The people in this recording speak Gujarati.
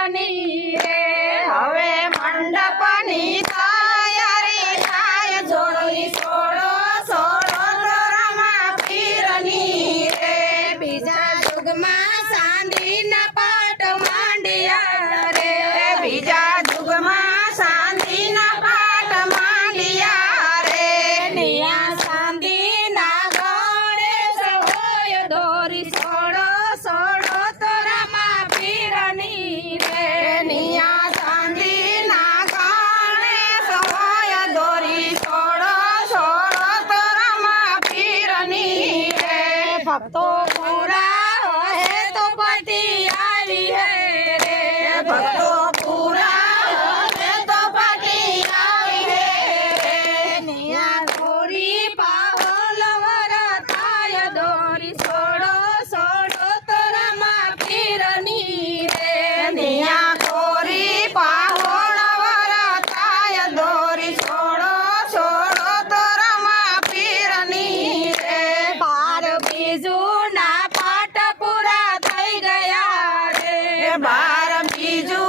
પીરની રે હવે મંડપની તૈયારી થાય જોડી સોળો સોળો તોરમા પીરની રે બીજા યુગમાં ચાંદીના પાટ માંડ્યા રે બીજા યુગમાં ચાંદીના પાટ માંડ્યા રે નિયા ચાંદીના ગણેશ હોય દોરી સોળો સોળો તોરમા પીરની રે નિયા ચાંદીના ગણેશ હોય દોરી સોળો સોળો તોરમા પીરની રે ભક્તો પૂરા હોય તો પતિ આવી હે રે ભક્તો પૂરા હોય તો પટી આવી રે નિયા દોરી પાવલ વરતાય દોરી સોળો સોળો તોરમા પીરની રે નિયા દોરી પાહોળ વરતાય દોરી સોળો સોળો તોરમા પીરની રે બાર બીજું ના પાટ પૂરા થઈ ગયા રે બાર બીજું